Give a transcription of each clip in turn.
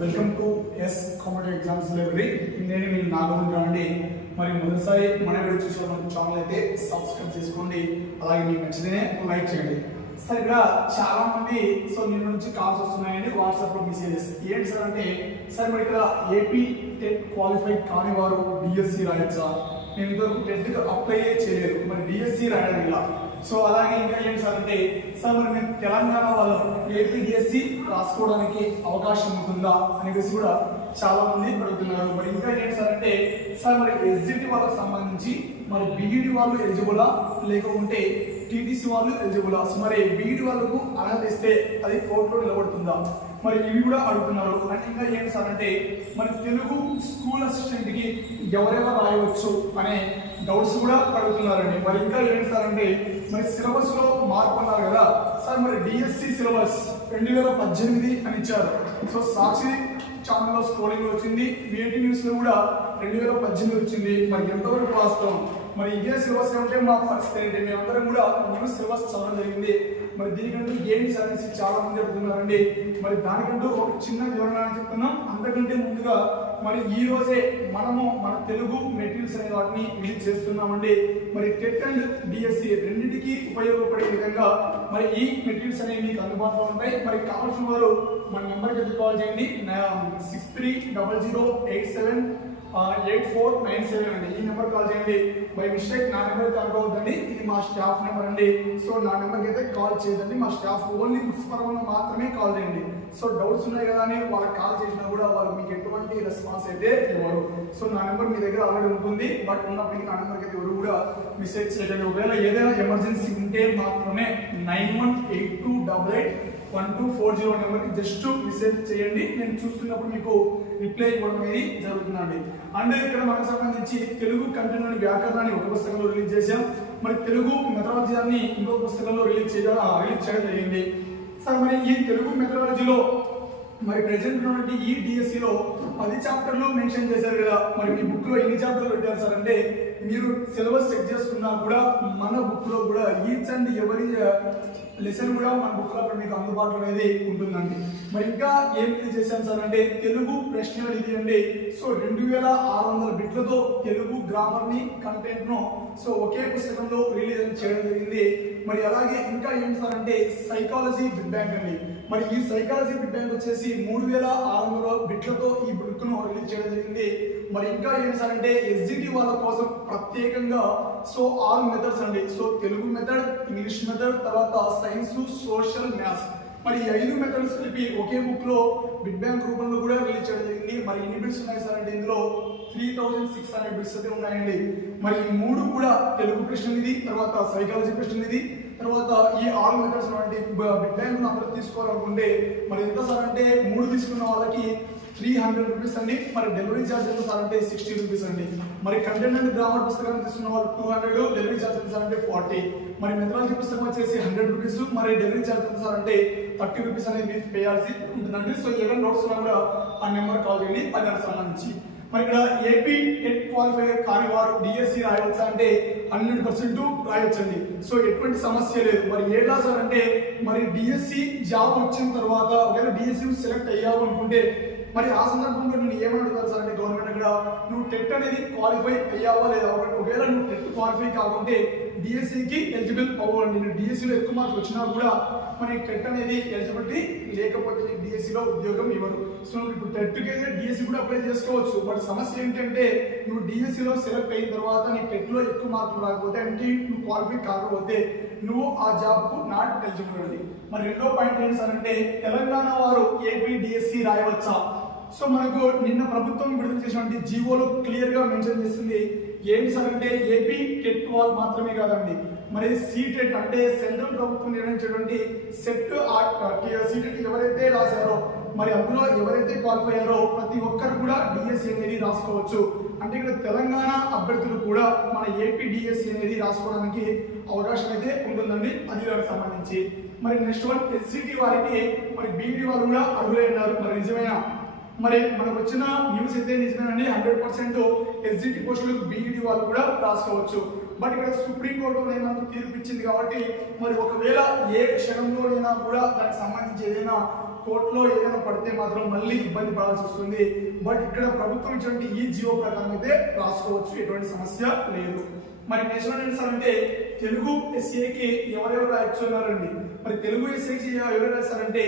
Welcome to S competitive exams library నేను మీ నాగమని అండి మరి మొదటిసారి మన వీడియో చూసే మన ఛానల్ అయితే సబ్స్క్రైబ్ చేసుకోండి. అలాగే మీకు నచ్చితేనే లైక్ చేయండి. సార్ ఇక్కడ చాలా మంది సో నిన్న నుంచి కాల్స్ వస్తున్నాయండి వాట్సాప్లో మెసేజెస్ ఏంటి సార్ అంటే సార్ మరి ఇక్కడ ఏపీ టెట్ క్వాలిఫై కాని వారు డిఎస్సి రాయొచ్చా? నేను ఇంతవరకు టెట్కి అప్లై చేయలేదు. మరి డిఎస్సి రాయడం ఇలా సో అలాగే ఇంకా ఏంటి సార్ అంటే సార్ మరి మేము తెలంగాణ వాళ్ళు ఏపీడిఎస్సి రాసుకోవడానికి అవకాశం ఉంటుందా అనేసి కూడా చాలా మంది అడుగుతున్నారు. మరి ఇంకా ఏంటి సార్ అంటే సార్ మరి ఎస్జిటి వాళ్ళకి సంబంధించి మరి బీఈడి వాళ్ళు ఎలిజిబులా? లేకుంటే టీటీసీ వాళ్ళు ఎలిజిబులా? సో మరి బీఈడి వాళ్ళకు అర్హత ఇస్తే అది కోర్టులో నిలబడుతుందా? మరి ఇవి కూడా అడుగుతున్నారు. అంటే ఇంకా ఏంటి సార్ అంటే మరి తెలుగు స్కూల్ అసిస్టెంట్కి ఎవరెవరు రాయవచ్చు అనే డౌట్స్ కూడా అడుగుతున్నారండి. మరి ఇంకా ఏంటి సార్ అంటే మరి సిలబస్లో మార్పు అన్నారు కదా సార్ మరి డిఎస్సి సిలబస్ రెండు వేల పద్దెనిమిది అని ఇచ్చారు. సో సాక్షి ఛానల్లో స్క్రోలింగ్ వచ్చింది. వేటి న్యూస్లో కూడా రెండు వేల పద్దెనిమిది వచ్చింది. మరి ఎంతవరకు వాస్తవం? మరి ఇదే సిలబస్ ఉంటే మా పరిస్థితి ఏంటి? మేమందరం కూడా న్యూస్ సిలబస్ చదవడం జరిగింది. మరి దీనికంటూ గేమ్స్ అనేసి చాలా మంది అడుగుతున్నారండి మరి దానికంటూ ఒక చిన్న వివరణ అని చెప్తున్నాం. అంతకంటే ముందుగా మరి ఈ రోజే మనము మన తెలుగు మెటీరియల్స్ అనే వాటిని రిలీజ్ చేస్తున్నామండి. మరి టెట్ అండ్ డిఎస్సి రెండింటికి ఉపయోగపడే విధంగా మరి ఈ మెటీరియల్స్ అనేవి మీకు అందుబాటులో ఉంటాయి. మరి కావాల్సిన వారు మన నెంబర్కి అయితే కాల్ చేయండి? Six three double zero eight seven eight four nine seven అండి. ఈ నెంబర్ కాల్ చేయండి. బై మిస్టేక్ నా నెంబర్ కాల్ ఇది మా స్టాఫ్ నెంబర్ అండి. సో నా నెంబర్కి అయితే కాల్ చేయదండి మా స్టాఫ్ ఓన్లీ బుక్స్ పరంగా మాత్రమే కాల్ చేయండి. సో డౌట్స్ ఉన్నాయి కదా అని వాళ్ళకి కాల్ చేసినా కూడా వాళ్ళు మీకు ఎటువంటి రెస్పాన్స్ అయితే ఇవ్వరు. సో నా నెంబర్ మీ దగ్గర ఆల్రెడీ ఉంటుంది. బట్ ఉన్నప్పటికీ నా నెంబర్కి అయితే ఎవరు కూడా మెసేజ్ చేయండి ఒకవేళ ఏదైనా ఎమర్జెన్సీ ఉంటే మాత్రమే nine one eight two double eight one two four zero నెంబర్కి జస్ట్ మెసేజ్ చేయండి. నేను చూస్తున్నప్పుడు మీకు రిప్లై ఇవ్వడం అనేది జరుగుతుందండి. అండ్ ఇక్కడ మనకు సంబంధించి తెలుగు కంటెంట్ అని వ్యాకరణాన్ని ఒక పుస్తకంలో రిలీజ్ చేశాం. మరి తెలుగు మెథడాలజీని ఇంకొక పుస్తకంలో రిలీజ్ చేయడం రిలీజ్ చేయడం జరిగింది. సార్ మరి ఈ తెలుగు మెథడాలజీలో మరి ప్రెసెంట్ ఉన్నటువంటి ఈ డిఎస్సిలో పది చాప్టర్లు మెన్షన్ చేశారు కదా. మరి మీ బుక్లో ఎన్ని చాప్టర్లు పెట్టారు సార్ అంటే మీరు సిలబస్ చెక్ చేసుకున్నా కూడా మన బుక్లో కూడా ఈచ్ అండ్ ఎవరి లెసన్ కూడా మన బుక్లో మీకు అందుబాటులో అనేది ఉంటుందండి. మరి ఇంకా ఏం చేశాను సార్ అంటే తెలుగు ప్రశ్నలు ఇది అండి. సో రెండు వేల ఆరు వందల బిట్లతో తెలుగు గ్రామర్ని కంటెంట్ను సో ఒకే పుస్తకంలో రిలీజ్ చేయడం జరిగింది. మరి అలాగే ఇంకా ఏంటి సార్ అంటే సైకాలజీ బ్యాంక్ అండి. మరి ఈ సైకాలజీ బిట్ బ్యాంక్ వచ్చేసి మూడు వేల ఆరు వందల బిట్లతో ఈ బుక్ను రిలీజ్ చేయడం జరిగింది. మరి ఇంకా ఏంటి సార్ అంటే ఎస్జిటి వాళ్ళ కోసం ప్రత్యేకంగా సో ఆల్ మెథడ్స్ అండి. So Telugu method English method తర్వాత సైన్స్ సోషల్ మ్యాథ్స్ మరి ఈ ఐదు మెథడ్స్ కలిపి ఒకే బుక్లో బిడ్ బ్యాంక్ రూపంలో కూడా రిలీజ్ చేయడం జరిగింది. మరి ఎన్ని బిట్స్ ఉన్నాయి సార్ అంటే ఇందులో three thousand six hundred bits అయితే ఉన్నాయండి. మరి ఈ మూడు కూడా తెలుగు ప్రశ్న ఇది తర్వాత సైకాలజీ ప్రశ్న ఇది తర్వాత ఈ ఆల్ మెథడ్స్ వంటి బిడ్ బ్యాంక్ అందరూ తీసుకోవాలనుకుంటే మరి ఎంత సార్ అంటే మూడు తీసుకున్న వాళ్ళకి త్రీ హండ్రెడ్ రూపీస్ అండి. మరి డెలివరీ ఛార్జ్ ఎంత సార్ అంటే సిక్స్టీ రూపీస్ అండి. మరి కంటెంట్ అండ్ గ్రామర్ పుస్తకాన్ని తీసుకున్న వాళ్ళు టూ హండ్రెడ్ డెలివరీ ఛార్జ్ ఎంత సార్ అంటే ఫార్టీ మరి మెథడాలజీ పుస్తకం వచ్చేసి హండ్రెడ్ రూపీస్ మరి డెలివరీ ఛార్జ్ ఎంత సార్ అంటే థర్టీ రూపీస్ అనేది మీరు పే చేయాల్సి ఉంటుందండి. సో ఏదైనా నోట్స్ ఉన్నా కూడా ఆ నెంబర్ కాల్ చేయండి. పదిహేను సంబంధించి మరి ఇక్కడ ఏపీ టెట్ క్వాలిఫై కాని వారు డిఎస్సి రాయవచ్చా అంటే హండ్రెడ్ పర్సెంట్ రాయొచ్చండి. సో ఎటువంటి సమస్య లేదు. మరి ఏం సార్ అంటే మరి డిఎస్సి జాబ్ వచ్చిన తర్వాత ఒకవేళ డిఎస్సి సెలెక్ట్ అయ్యావు అనుకుంటే మరి ఆ సందర్భంలో నేను ఏమంటున్నారు సార్ అంటే గవర్నమెంట్ అక్కడ నువ్వు టెట్ అనేది క్వాలిఫై అయ్యావా లేదా? ఒకవేళ నువ్వు టెట్ క్వాలిఫై కాకుంటే డిఎస్సికి ఎలిజిబుల్ అవ్వండి. నేను డిఎస్సిలో ఎక్కువ మార్క్స్ వచ్చినా కూడా మరి టెట్ అనేది ఎలిజిబిలిటీ లేకపోతే డిఎస్సిలో ఉద్యోగం ఇవ్వరు సో ఇప్పుడు టెట్కి అయితే డిఎస్సి కూడా అప్లై చేసుకోవచ్చు. బట్ సమస్య ఏంటంటే నువ్వు డిఎస్సిలో సెలెక్ట్ అయిన తర్వాత నీ టెట్లో ఎక్కువ మార్కులు రాకపోతే అంటే నువ్వు క్వాలిఫై కాకపోతే నువ్వు ఆ జాబ్కు నాట్ ఎలిజిబుల్ అది మరి రెండో పాయింట్ ఏంటి సార్ అంటే తెలంగాణ వారు ఏపీ డిఎస్సి రాయవచ్చా? సో మనకు నిన్న ప్రభుత్వం విడుదల చేసినటువంటి జీవోలో క్లియర్గా మెన్షన్ చేస్తుంది ఏంటి సార్ అంటే ఏపీ టెట్ వాళ్ళు మాత్రమే కాదండి. మరి సీటెట్ అంటే సెంట్రల్ ప్రభుత్వం నిర్ణయించేటువంటి సెట్ సీటెట్ ఎవరైతే రాశారో మరి అందులో ఎవరైతే క్వాలిఫై అయ్యారో ప్రతి ఒక్కరు కూడా డిఎస్సి అనేది రాసుకోవచ్చు. అంటే ఇక్కడ తెలంగాణ అభ్యర్థులు కూడా మన ఏపీ డిఎస్సి అనేది రాసుకోవడానికి అవకాశం అయితే ఉంటుందండి అది సంబంధించి. మరి నెక్స్ట్ వన్ ఎస్సిటి వారికి మరి బీఈడి వాళ్ళు కూడా అర్హులై ఉన్నారు. మరి నిజమేనా? మరి మనకు వచ్చిన న్యూస్ అయితే నిజమేనండి హండ్రెడ్ పర్సెంట్ ఎస్జిటి పోస్టులకు బీఈడి వాళ్ళు కూడా రాసుకోవచ్చు. బట్ ఇక్కడ సుప్రీంకోర్టు ఏమైనా తీర్పు ఇచ్చింది కాబట్టి మరి ఒకవేళ ఏ క్షణంలోనైనా కూడా దానికి సంబంధించి ఏదైనా కోర్టులో ఏదైనా పడితే మాత్రం మళ్ళీ ఇబ్బంది పడాల్సి వస్తుంది. బట్ ఇక్కడ ప్రభుత్వం ఇచ్చినటువంటి ఈ జియో ప్రకారం అయితే రాసుకోవచ్చు. ఎటువంటి సమస్య లేదు. మరి నెక్స్ట్ వన్ ఏంటి సార్ అంటే తెలుగు ఎస్ఏకి ఎవరెవరు రాయొచ్చున్నారండి మరి తెలుగు ఎస్ఏకి ఎవరు రాస్తారంటే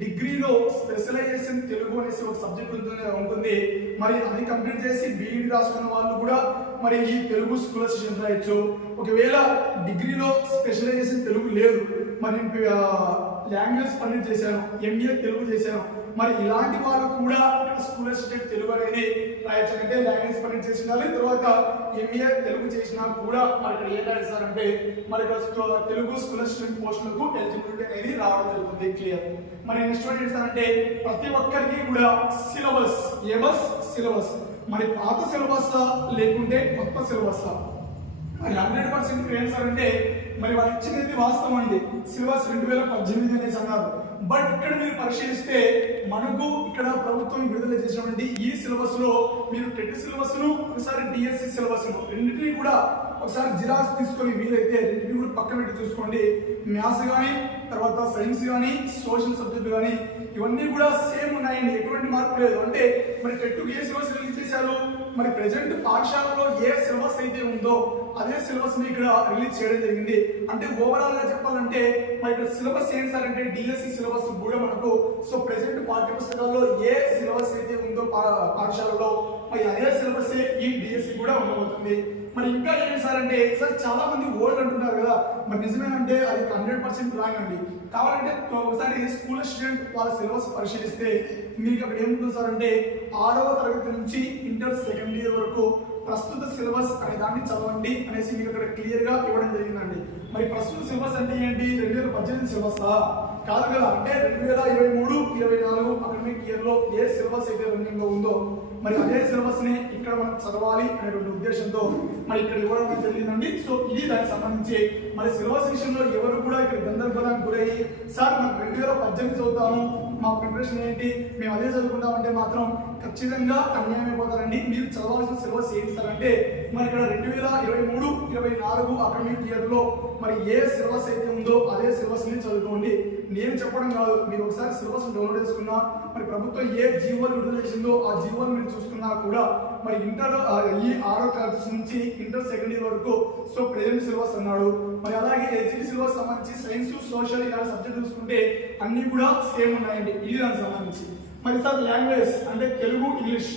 డిగ్రీలో స్పెషలైజేషన్ తెలుగు అనేసి ఒక సబ్జెక్ట్ ఉంటుంది ఉంటుంది. మరి అది కంప్లీట్ చేసి బీఈడి రాసుకున్న వాళ్ళు కూడా మరి ఈ తెలుగు స్కూల్ అసిస్టెంట్ రాయొచ్చు ఒకవేళ డిగ్రీలో స్పెషలైజేషన్ తెలుగు లేదు. మరి లాంగ్వేజ్ పండిట్ చేశాను ఎంఏ తెలుగు చేశాను. మరి ఇలాంటి వాళ్ళు కూడా ఇక్కడ స్కూల్ అసిస్టెంట్ తెలుగు అనేది రాయొచ్చు అంటే లాంగ్వేజ్ పండిట్ చేసి ఉండాలి తర్వాత ఎంఏ తెలుగు చేసినా కూడా మరి ఇక్కడ ఏం రాయిస్తారంటే మరి ఇక్కడ తెలుగు స్కూల్ అసిస్టెంట్ పోస్టులకు ఎలిజిబిలిటీ అనేది రావడం జరుగుతుంది క్లియర్ మరి నెక్స్ట్ వన్ ఏంటంటే ప్రతి ఒక్కరికి కూడా సిలబస్ ఏ బస్ సిలబస్ మరి పాత సిలబస్ లేకుంటే కొత్త సిలబస్ మరి హండ్రెడ్ పర్సెంట్ ఏం సార్ అంటే మరి వాళ్ళు ఇచ్చినది వాస్తవం అండి. సిలబస్ రెండు వేల పద్దెనిమిది అనేసి అన్నారు బట్ ఇక్కడ మీరు పరిశీలిస్తే మనకు ఇక్కడ ప్రభుత్వం విడుదల చేసినటువంటి ఈ సిలబస్లో మీరు టెట్ సిలబస్ను ఒకసారి డిఎస్సి సిలబస్ను రెండింటినీ కూడా ఒకసారి జిరాక్స్ తీసుకొని వీలైతే రెండింటిని కూడా పక్కన పెట్టి చూసుకోండి. మ్యాథ్స్ కానీ తర్వాత సైన్స్ కానీ సోషల్ సబ్జెక్ట్ కానీ ఇవన్నీ కూడా సేమ్ ఉన్నాయండి ఎటువంటి మార్పు లేదు. అంటే మరి టెట్టు ఏ సిలబస్ రిలీజ్ చేశారు? మరి ప్రజెంట్ పాఠశాలలో ఏ సిలబస్ అయితే ఉందో అదే సిలబస్ని ఇక్కడ రిలీజ్ చేయడం జరిగింది. అంటే ఓవరాల్గా చెప్పాలంటే మరి ఇక్కడ సిలబస్ ఏంటి సార్ అంటే డిఎస్సి సిలబస్ కూడా మనకు సో ప్రెసెంట్ పాఠ్య పుస్తకాల్లో ఏ సిలబస్ అయితే ఉందో పా- పాఠశాలలో మరి అదే సిలబస్ ఈ అవుతుంది. మరి ఇంకా ఏంటి సార్ అంటే సార్ చాలా మంది ఓల్డ్ అంటున్నారు కదా. మరి నిజమేనంటే అది హండ్రెడ్ పర్సెంట్ రాంగ్ అండి. కావాలంటే ఒకసారి స్కూల్ స్టూడెంట్ వాళ్ళ సిలబస్ పరిశీలిస్తే మీకు అక్కడ ఏముంటుంది సార్ అంటే ఆరవ తరగతి నుంచి ఇంటర్ సెకండ్ ఇయర్ వరకు ప్రస్తుత సిలబస్ అనే దాన్ని చదవండి అనేసి మీకు అక్కడ క్లియర్గా ఇవ్వడం జరిగిందండి. మరి ప్రస్తుత సిలబస్ అంటే ఏంటి? రెండు వేల పద్దెనిమిది సిలబస్? కాదు కదా అంటే రెండు వేల ఇరవై మూడు ఇరవై నాలుగు అకాడమిక్ ఇయర్లో ఏ సిలబస్ అయితే రన్నింగ్లో ఉందో మరి అదే సిలబస్ని ఇక్కడ మనం చదవాలి అనేటువంటి ఉద్దేశంతో మరి ఇక్కడ ఇవ్వడం జరిగిందండి. సో ఇది దానికి సంబంధించి మరి సిలబస్ విషయంలో ఎవరు కూడా ఇక్కడ గందరగోళానికి గురయ్యి సార్ మనం రెండు వేల పద్దెనిమిది చదువుతాము మా ప్రిపరేషన్ ఏంటి మేము అదే చదువుకుంటామంటే మాత్రం ఖచ్చితంగా అన్యాయం అయిపోతారండి. మీరు చదవాల్సిన సిలబస్ ఏంటి సార్? అంటే మరి ఇక్కడ రెండు వేల ఇరవై మూడు ఇరవై నాలుగు అకాడమిక్ ఇయర్లో మరి ఏ సిలబస్ అయితే ఉందో అదే సిలబస్ని చదువుకోండి. నేను చెప్పడం కాదు మీరు ఒకసారి సిలబస్ డౌన్లోడ్ చేసుకున్నా మరి ప్రభుత్వం ఏ జీవోలు విడుదల చేసిందో ఆ జీవోలు మీరు చూసుకున్నా కూడా మరి ఇంటర్ ఆ, ఈ ఆరో క్లాస్ నుంచి ఇంటర్ సెకండ్ ఇయర్ వరకు సో ప్రెజెంట్ సిలబస్ అన్నాడు. మరి అలాగే ఎస్జిటి సిలబస్ సంబంధించి సైన్స్ సోషల్ ఇలాంటి సబ్జెక్ట్ చూసుకుంటే అన్ని కూడా సేమ్ ఉన్నాయండి ఇది దానికి సంబంధించి. మరి సార్ లాంగ్వేజ్ అంటే తెలుగు ఇంగ్లీష్.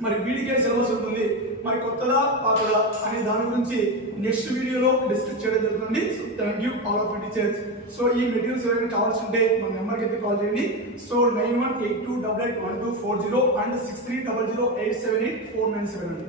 మరి వీడికే సిలబస్ ఉంటుంది. మరి కొత్తదా పాతదా అనే దాని గురించి నెక్స్ట్ వీడియోలో డిస్కస్ చేయడం జరుగుతుంది. So thank you all of teachers so ఈ మెటీరియల్స్ ఎవరైనా కావాల్సింటే మన నెంబర్కి అయితే కాల్ చేయండి. So nine one eight two double eight one two four zero and six three double zero eight seven eight four nine seven అండి.